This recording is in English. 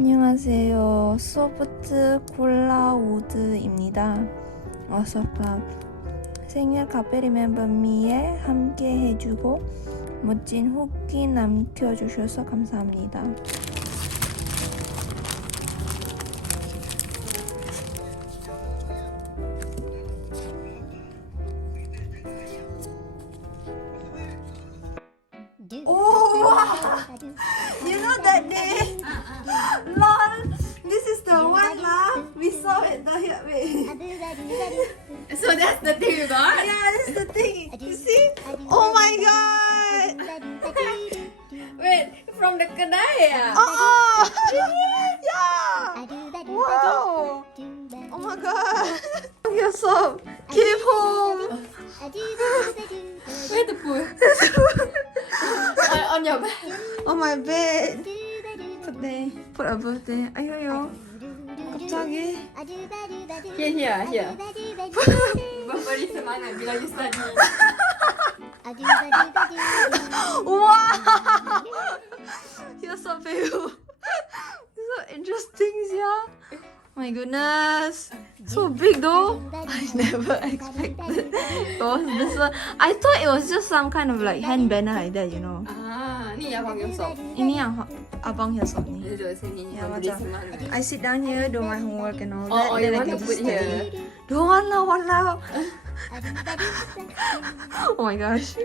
안녕하세요. 소프트 콜라우드입니다. 어서클럽 생일 카페 리멤버 미에 함께 해주고 멋진 후기 남겨주셔서 감사합니다. Oh wow! You know that day? Lol! This is the one lah. We saw it the here. Wait. So that's the thing you got? Yeah, this is the thing. You see? Oh my god! Wait, from the kedai ya? Oh! Yeah! Wow! Oh my god! Hyoseop, keep home. Where to put? on your bed. On my bed. Put above there. Ayo. 갑자기. Here. Beri semangat bila you study. Wow! You're so beautiful. So interesting, yeah. My goodness. So big though. I never expected it was this one. I thought it was just some kind of like hand banner like that, you know. Ah, ni abang Hyoseop. Ini yang abang Hyoseop ni. Duduk sini. Ya, beri macam semangat. I sit down here, do my homework and all that. Oh, then you I want can to just put study. here? Don't want lah. Oh my gosh.